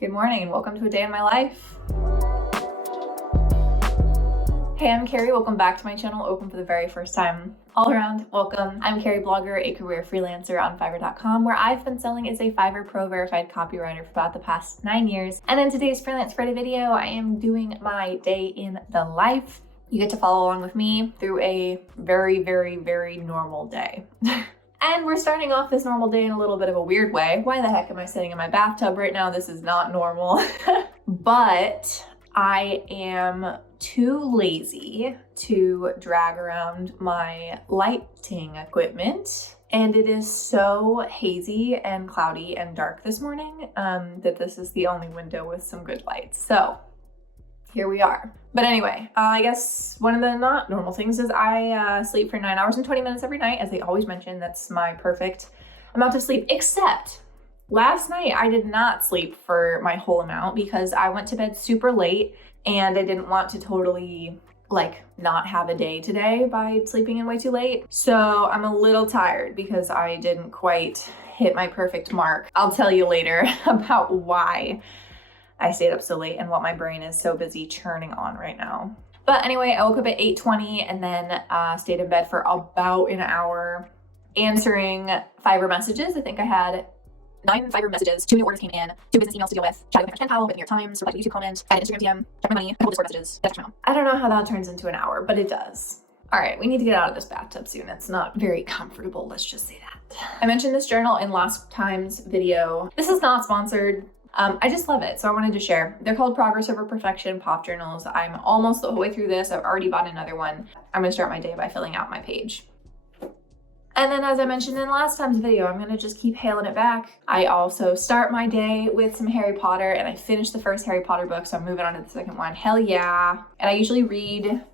Good morning and welcome to a day in my life. Hey, I'm Carrie. Welcome back to my channel, open for the very first time. All around, welcome. I'm Carrieblogger, a career freelancer on Fiverr.com, where I've been selling as a Fiverr Pro verified copywriter for about the past 9 years. And in today's Freelance Friday video, I am doing my day in the life. You get to follow along with me through a very, very, very normal day. And we're starting off this normal day in a little bit of a weird way. Why the heck am I sitting in my bathtub right now? This is not normal. But I am too lazy to drag around my lighting equipment. And it is so hazy and cloudy and dark this morning that this is the only window with some good lights. So here we are. But anyway, I guess one of the not normal things is I sleep for 9 hours and 20 minutes every night. As they always mention, that's my perfect amount of sleep, except last night I did not sleep for my whole amount because I went to bed super late and I didn't want to totally not have a day today by sleeping in way too late. So I'm a little tired because I didn't quite hit my perfect mark. I'll tell you later about why I stayed up so late and what my brain is so busy churning on right now. But anyway, I woke up at 8:20 and then stayed in bed for about an hour answering Fiverr messages. I think I had 9 Fiverr messages, 2 new orders came in, 2 business emails to deal with, chatting with my pen pal, with New York Times, replied to YouTube comment, had an Instagram DM, check my money, a couple Discord messages, text my mom. I don't know how that turns into an hour, but it does. All right, we need to get out of this bathtub soon. It's not very comfortable, let's just say that. I mentioned this journal in last time's video. This is not sponsored. I just love it, so I wanted to share. They're called Progress Over Perfection Pop Journals. I'm almost the whole way through this. I've already bought another one. I'm gonna start my day by filling out my page. And then as I mentioned in last time's video, I'm gonna just keep hailing it back. I also start my day with some Harry Potter and I finished the first Harry Potter book, so I'm moving on to the second one. Hell yeah. And I usually read,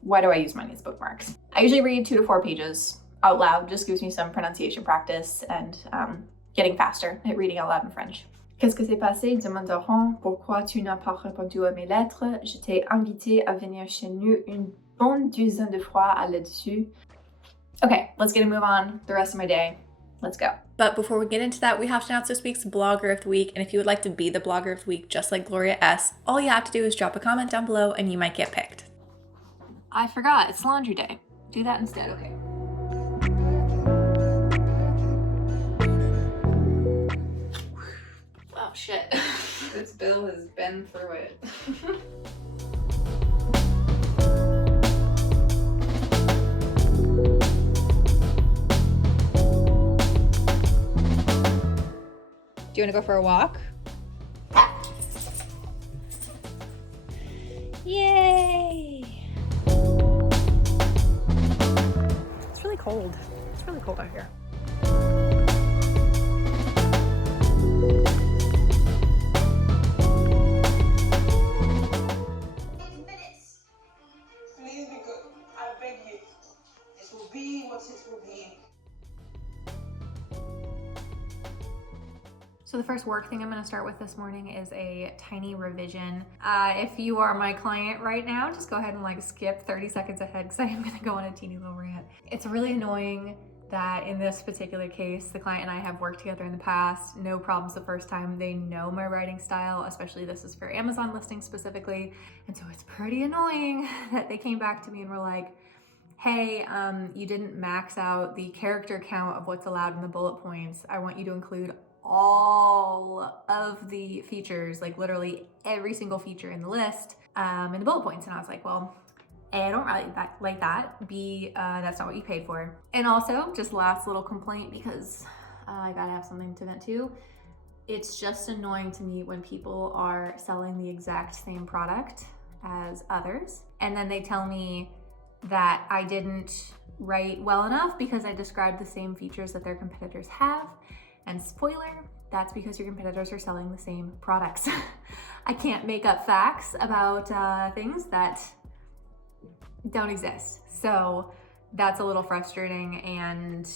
why do I use mine as bookmarks? I usually read 2 to 4 pages out loud. Just gives me some pronunciation practice and getting faster at reading out loud in French. Qu'est-ce que s'est passé? Ils demanderont pourquoi tu n'as pas répondu à mes lettres. Je t'ai invité à venir chez nous une bonne dizaine de fois là-dessus. Okay, let's get a move on the rest of my day. Let's go. But before we get into that, we have to announce this week's Blogger of the Week. And if you would like to be the Blogger of the Week, just like Gloria S., all you have to do is drop a comment down below and you might get picked. I forgot, it's laundry day. Do that instead, okay. Oh shit. This bill has been through it. Do you want to go for a walk? Yay! It's really cold. It's really cold out here. Please be good. I beg you. It will be what it will be. So the first work thing I'm going to start with this morning is a tiny revision. If you are my client right now, just go ahead and skip 30 seconds ahead because I am going to go on a teeny little rant. It's really annoying that in this particular case, the client and I have worked together in the past, no problems the first time. They know my writing style, especially this is for Amazon listings specifically. And so it's pretty annoying that they came back to me and were like, hey, you didn't max out the character count of what's allowed in the bullet points. I want you to include all of the features, literally every single feature in the list in the bullet points. And I was like, well, A, I don't like that. B, that's not what you paid for. And also, just last little complaint because I gotta have something to vent to. It's just annoying to me when people are selling the exact same product as others. And then they tell me that I didn't write well enough because I described the same features that their competitors have. And spoiler, that's because your competitors are selling the same products. I can't make up facts about things that don't exist. So that's a little frustrating, and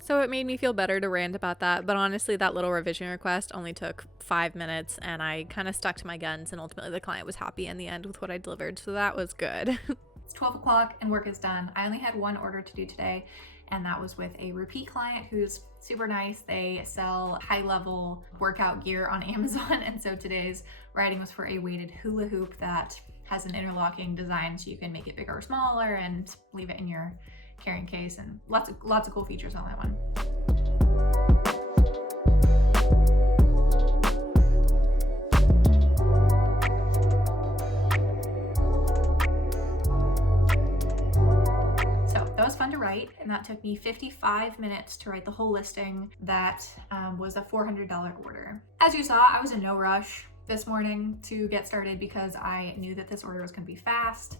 so it made me feel better to rant about that. But honestly, that little revision request only took 5 minutes and I kind of stuck to my guns, and ultimately the client was happy in the end with what I delivered. So that was good. It's 12 o'clock and work is done. I only had 1 order to do today, and that was with a repeat client who's super nice. They sell high-level workout gear on Amazon, and so today's writing was for a weighted hula hoop that has an interlocking design so you can make it bigger or smaller and leave it in your carrying case, and lots of cool features on that one. Fun to write, and that took me 55 minutes to write the whole listing. That was a $400 order. As you saw, I was in no rush this morning to get started because I knew that this order was going to be fast.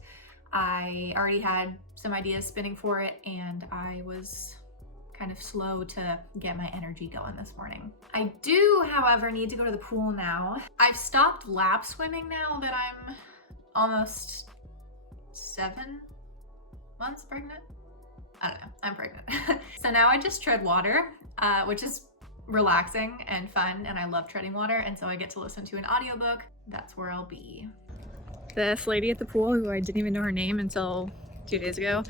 I already had some ideas spinning for it, and I was kind of slow to get my energy going this morning. I do, however, need to go to the pool now. I've stopped lap swimming now that I'm almost 7 months pregnant. I don't know, I'm pregnant. So now I just tread water, which is relaxing and fun, and I love treading water, and so I get to listen to an audiobook. That's where I'll be. This lady at the pool, who I didn't even know her name until 2 days ago,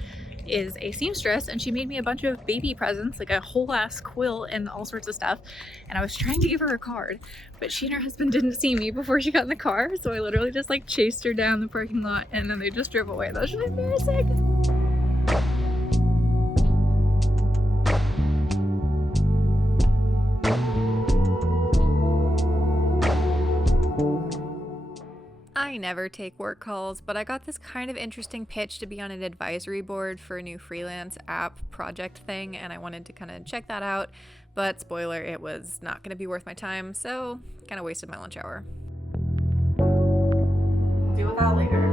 is a seamstress, and she made me a bunch of baby presents, like a whole ass quilt and all sorts of stuff, and I was trying to give her a card, but she and her husband didn't see me before she got in the car, so I literally just like chased her down the parking lot, and then they just drove away. That was really embarrassing. I never take work calls, but I got this kind of interesting pitch to be on an advisory board for a new freelance app project thing, and I wanted to kind of check that out, but spoiler, it was not going to be worth my time, so kind of wasted my lunch hour. Deal with that later.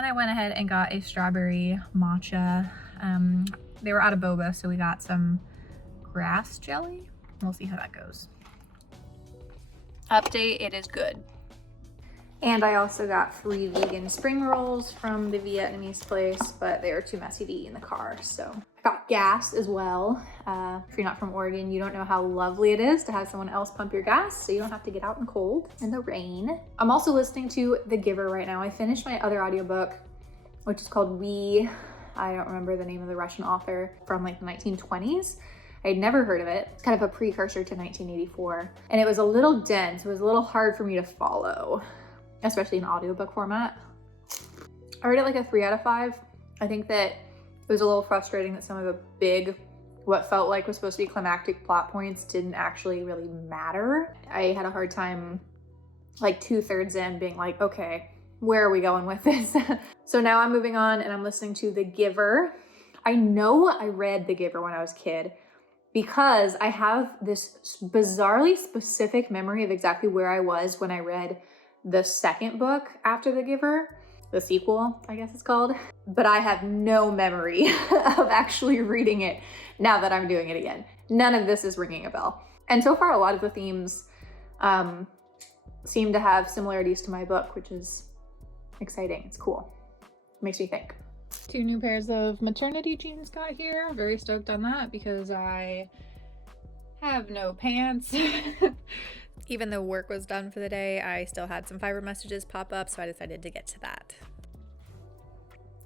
I went ahead and got a strawberry matcha. They were out of boba, so we got some grass jelly. We'll see how that goes. Update, it is good. And I also got free vegan spring rolls from the Vietnamese place, but they were too messy to eat in the car. So I got gas as well. If you're not from Oregon, you don't know how lovely it is to have someone else pump your gas so you don't have to get out in cold in the rain. I'm also listening to The Giver right now. I finished my other audiobook, which is called I don't remember the name of the Russian author, from like the 1920s. I had never heard of it. It's kind of a precursor to 1984. And it was a little dense. It was a little hard for me to follow, especially in audiobook format. I rated it like a 3 out of 5. I think that it was a little frustrating that some of the big, what felt like was supposed to be climactic plot points didn't actually really matter. I had a hard time like 2/3 in being like, okay, where are we going with this? So now I'm moving on and I'm listening to The Giver. I know I read The Giver when I was a kid because I have this bizarrely specific memory of exactly where I was when I read the second book after The Giver, the sequel, I guess it's called. But I have no memory of actually reading it now that I'm doing it again. None of this is ringing a bell. And so far, a lot of the themes seem to have similarities to my book, which is exciting. It's cool. Makes me think. 2 new pairs of maternity jeans got here. Very stoked on that because I have no pants. Even though work was done for the day, I still had some Fiverr messages pop up, so I decided to get to that.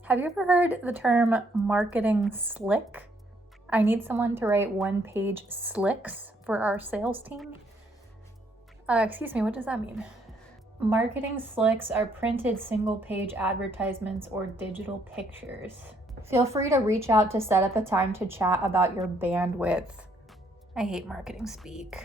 Have you ever heard the term marketing slick? I need someone to write 1-page slicks for our sales team. Excuse me, what does that mean? Marketing slicks are printed single-page advertisements or digital pictures. Feel free to reach out to set up a time to chat about your bandwidth. I hate marketing speak.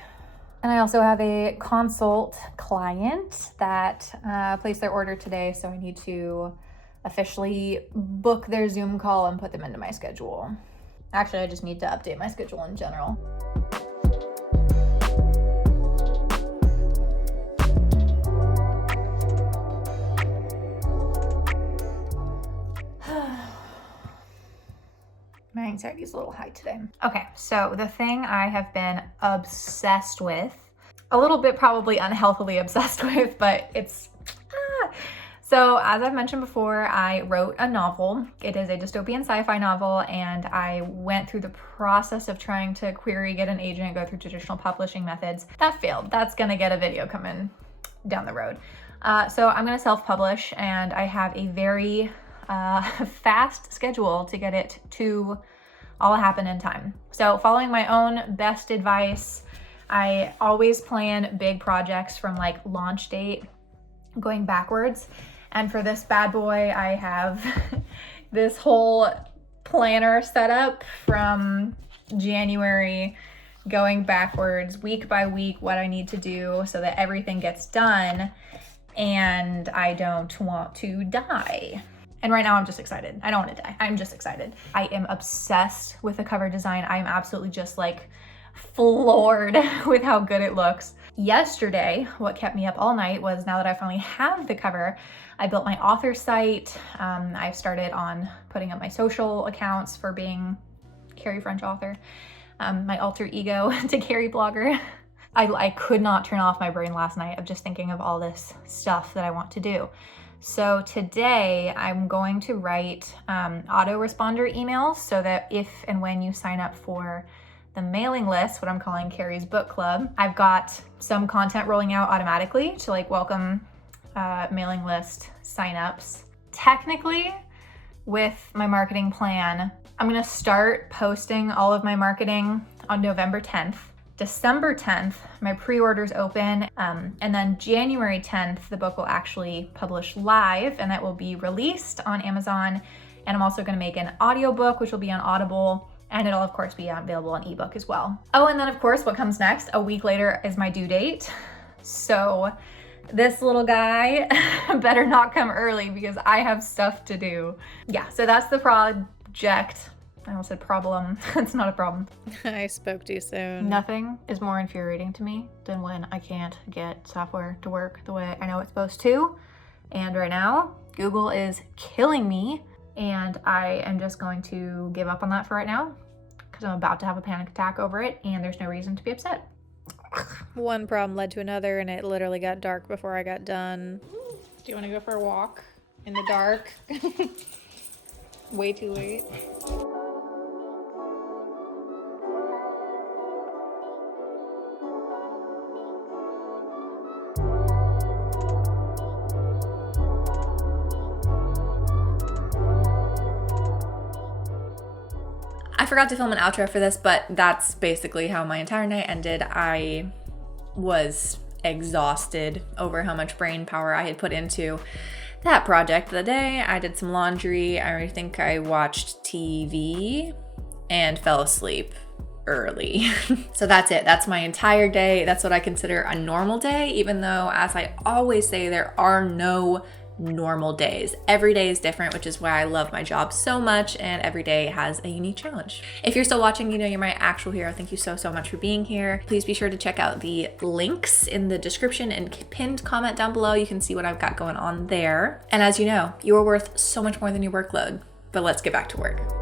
And I also have a consult client that placed their order today, so I need to officially book their Zoom call and put them into my schedule. Actually, I just need to update my schedule in general. My anxiety is a little high today. Okay, so the thing I have been obsessed with, a little bit probably unhealthily obsessed with, but it's So as I've mentioned before, I wrote a novel. It is a dystopian sci-fi novel, and I went through the process of trying to query, get an agent, go through traditional publishing methods. That failed. That's gonna get a video coming down the road. So I'm gonna self-publish, and I have a very fast schedule to get it to all happen in time. So following my own best advice, I always plan big projects from like launch date going backwards. And for this bad boy, I have this whole planner set up from January going backwards, week by week, what I need to do so that everything gets done and I don't want to die. And right now I'm just excited. I don't want to die. I'm just excited. I am obsessed with the cover design. I am absolutely just like floored with how good it looks. Yesterday, what kept me up all night was, now that I finally have the cover, I built my author site. I've started on putting up my social accounts for being Carrie French author, my alter ego to Carrieblogger. I could not turn off my brain last night of just thinking of all this stuff that I want to do. So today I'm going to write autoresponder emails so that if and when you sign up for the mailing list, what I'm calling Carrie's Book Club, I've got some content rolling out automatically to like welcome mailing list signups. Technically, with my marketing plan, I'm gonna start posting all of my marketing on November 10th. December 10th, my pre-orders open, and then January 10th, the book will actually publish live and that will be released on Amazon. And I'm also gonna make an audiobook, which will be on Audible, and it'll of course be available on ebook as well. Oh, and then of course, what comes next, a week later is my due date. So this little guy better not come early because I have stuff to do. Yeah, so that's the project. I almost said problem. It's not a problem. I spoke too soon. Nothing is more infuriating to me than when I can't get software to work the way I know it's supposed to. And right now, Google is killing me, and I am just going to give up on that for right now because I'm about to have a panic attack over it, and there's no reason to be upset. One problem led to another, and it literally got dark before I got done. Do you want to go for a walk in the dark? Way too late. I forgot to film an outro for this, but that's basically how my entire night ended. I was exhausted over how much brain power I had put into that project the day. I did some laundry. I think I watched TV and fell asleep early. So that's it. That's my entire day. That's what I consider a normal day, even though, as I always say, there are no normal days. Every day is different, which is why I love my job so much, and every day has a unique challenge. If you're still watching, you know you're my actual hero. Thank you so much for being here. Please be sure to check out the links in the description and pinned comment down below. You can see what I've got going on there. And as you know, you are worth so much more than your workload. But let's get back to work.